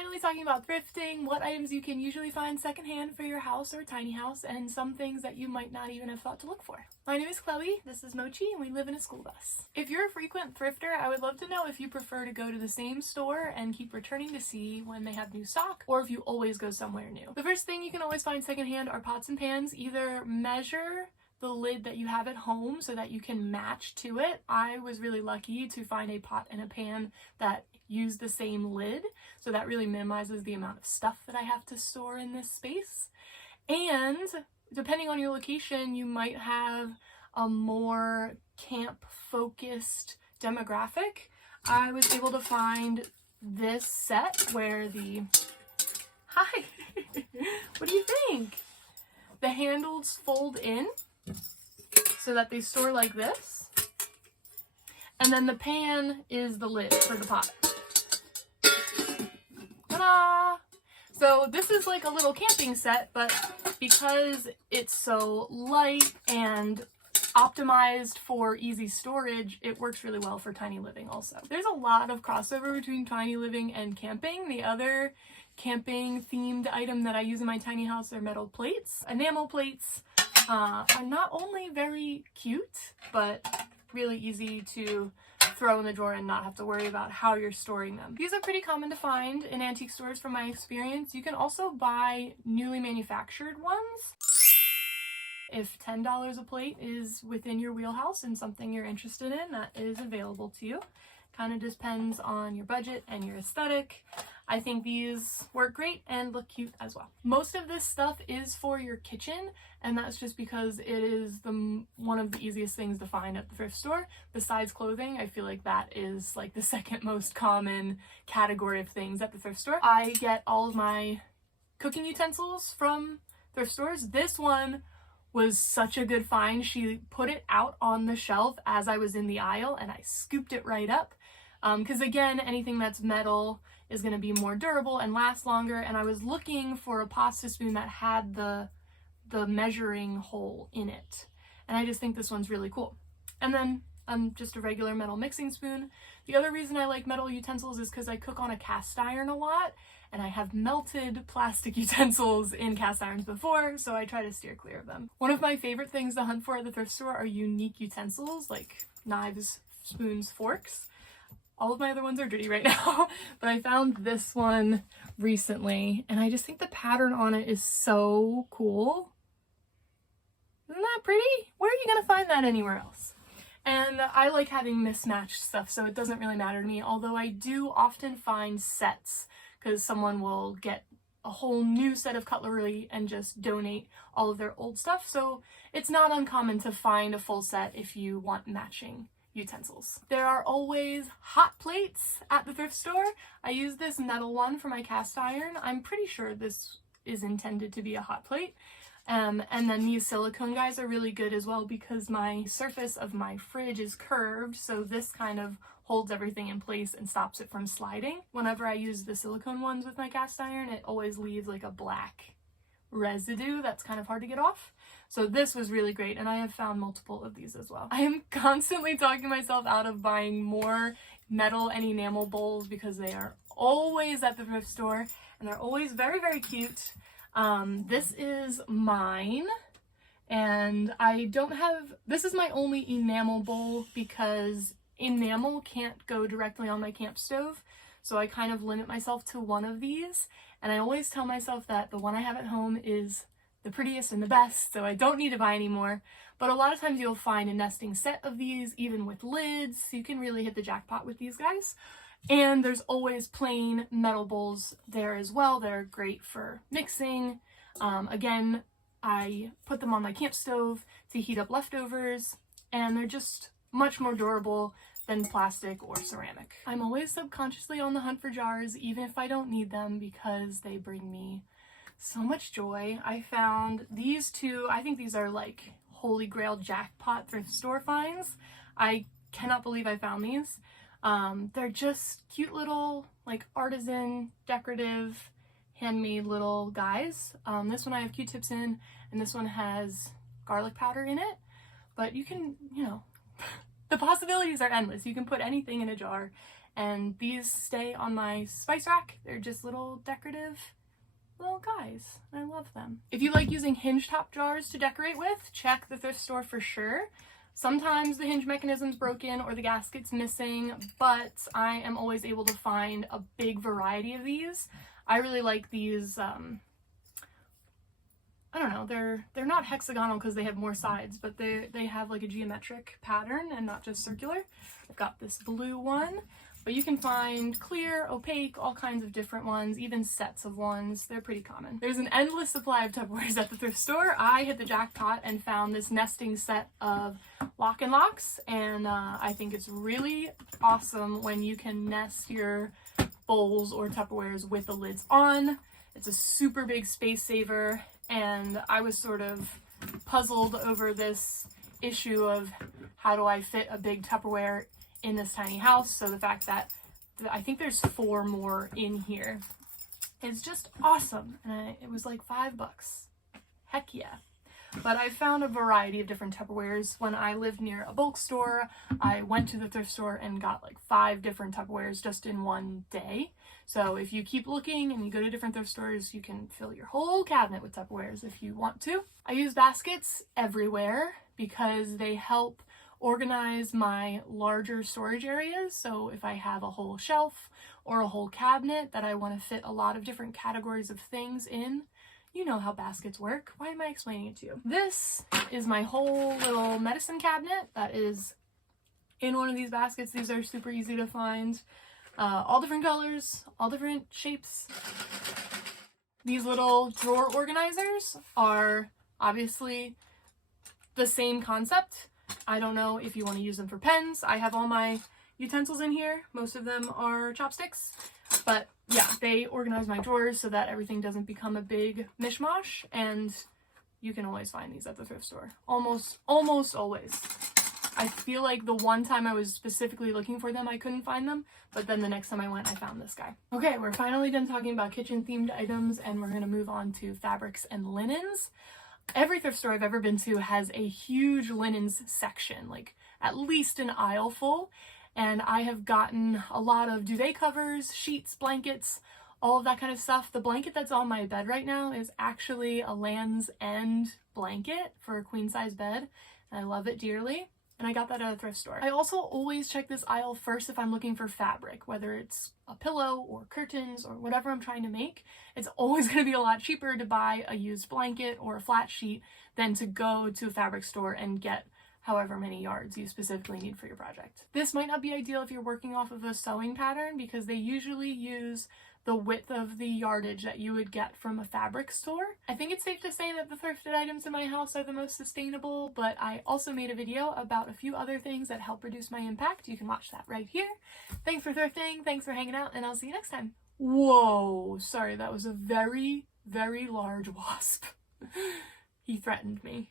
finally talking about thrifting, what items you can usually find secondhand for your house or tiny house, and some things that you might not even have thought to look for. My name is Chloe, this is Mochi, and we live in a school bus. If you're a frequent thrifter, I would love to know if you prefer to go to the same store and keep returning to see when they have new stock, or if you always go somewhere new. The first thing you can always find secondhand are pots and pans. Either measure the lid that you have at home so that you can match to it. I was really lucky to find a pot and a pan that use the same lid, so that really minimizes the amount of stuff that I have to store in this space. And depending on your location, you might have a more camp focused demographic. I was able to find this set where hi, what do you think? The handles fold in so that they store like this, and then the pan is the lid for the pot. Ta-da! So this is like a little camping set, but because it's so light and optimized for easy storage, it works really well for tiny living also. There's a lot of crossover between tiny living and camping. The other camping themed item that I use in my tiny house are metal plates. Enamel plates are not only very cute, but really easy to throw in the drawer and not have to worry about how you're storing them. These are pretty common to find in antique stores from my experience. You can also buy newly manufactured ones. If $10 a plate is within your wheelhouse and something you're interested in, that is available to you. Kind of depends on your budget and your aesthetic. I think these work great and look cute as well. Most of this stuff is for your kitchen, and that's just because it is one of the easiest things to find at the thrift store. Besides clothing, I feel like that is like the second most common category of things at the thrift store. I get all of my cooking utensils from thrift stores. This one was such a good find. She put it out on the shelf as I was in the aisle, and I scooped it right up. Because again, anything that's metal is going to be more durable and last longer, and I was looking for a pasta spoon that had the measuring hole in it, and I just think this one's really cool. And then just a regular metal mixing spoon. The other reason I like metal utensils is because I cook on a cast iron a lot, and I have melted plastic utensils in cast irons before, so I try to steer clear of them. One of my favorite things to hunt for at the thrift store are unique utensils like knives, spoons, forks. All of my other ones are dirty right now, but I found this one recently, and I just think the pattern on it is so cool. Isn't that pretty? Where are you gonna find that anywhere else? And I like having mismatched stuff, so it doesn't really matter to me, although I do often find sets, because someone will get a whole new set of cutlery and just donate all of their old stuff, so it's not uncommon to find a full set if you want matching utensils. There are always hot plates at the thrift store. I use this metal one for my cast iron. I'm pretty sure this is intended to be a hot plate. And then these silicone guys are really good as well because my surface of my fridge is curved, so this kind of holds everything in place and stops it from sliding. Whenever I use the silicone ones with my cast iron, it always leaves like a black residue that's kind of hard to get off. So this was really great, and I have found multiple of these as well. I am constantly talking myself out of buying more metal and enamel bowls because they are always at the thrift store, and they're always very, very cute. This is mine, and this is my only enamel bowl because enamel can't go directly on my camp stove, so I kind of limit myself to one of these, and I always tell myself that the one I have at home is the prettiest and the best, so I don't need to buy any more. But a lot of times you'll find a nesting set of these, even with lids, so you can really hit the jackpot with these guys. And there's always plain metal bowls there as well. They're great for mixing. Again, I put them on my camp stove to heat up leftovers, and they're just much more durable than plastic or ceramic. I'm always subconsciously on the hunt for jars, even if I don't need them, because they bring me so much joy. I found these two. I think these are like holy grail jackpot thrift store finds. I cannot believe I found these. They're just cute little like artisan decorative handmade little guys. This one I have Q-tips in, and this one has garlic powder in it, but you can, the possibilities are endless. You can put anything in a jar And these stay on my spice rack. They're just little decorative little guys. I love them. If you like using hinge top jars to decorate with, check the thrift store for sure. Sometimes the hinge mechanism's broken or the gasket's missing, but I am always able to find a big variety of these. I really like these, I don't know, they're not hexagonal because they have more sides, but they have like a geometric pattern and not just circular. I've got this blue one, but you can find clear, opaque, all kinds of different ones, even sets of ones. They're pretty common. There's an endless supply of Tupperwares at the thrift store. I hit the jackpot and found this nesting set of lock and locks, and I think it's really awesome when you can nest your bowls or Tupperwares with the lids on. It's a super big space saver, and I was sort of puzzled over this issue of how do I fit a big Tupperware in this tiny house. So the fact that I think there's 4 more in here is just awesome. And it was like $5. Heck yeah. But I found a variety of different Tupperwares. When I lived near a bulk store, I went to the thrift store and got like 5 different Tupperwares just in one day. So if you keep looking and you go to different thrift stores, you can fill your whole cabinet with Tupperwares if you want to. I use baskets everywhere because they help organize my larger storage areas. So if I have a whole shelf or a whole cabinet that I want to fit a lot of different categories of things in, you know how baskets work. Why am I explaining it to you? This is my whole little medicine cabinet that is in one of these baskets. These are super easy to find. All different colors, all different shapes. These little drawer organizers are obviously the same concept. I don't know if you want to use them for pens. I have all my utensils in here. Most of them are chopsticks. But yeah, they organize my drawers so that everything doesn't become a big mishmash, and you can always find these at the thrift store. Almost always. I feel like the one time I was specifically looking for them, I couldn't find them, but then the next time I went, I found this guy. Okay, we're finally done talking about kitchen themed items, and we're gonna move on to fabrics and linens. Every thrift store I've ever been to has a huge linens section, like at least an aisle full. And I have gotten a lot of duvet covers, sheets, blankets, all of that kind of stuff. The blanket that's on my bed right now is actually a Land's End blanket for a queen size bed, and I love it dearly. And I got that at a thrift store. I also always check this aisle first if I'm looking for fabric, whether it's a pillow or curtains or whatever I'm trying to make. It's always going to be a lot cheaper to buy a used blanket or a flat sheet than to go to a fabric store and get however many yards you specifically need for your project. This might not be ideal if you're working off of a sewing pattern because they usually use the width of the yardage that you would get from a fabric store. I think it's safe to say that the thrifted items in my house are the most sustainable, but I also made a video about a few other things that help reduce my impact. You can watch that right here. Thanks for thrifting, thanks for hanging out, and I'll see you next time. Whoa, sorry, that was a very, very large wasp. He threatened me.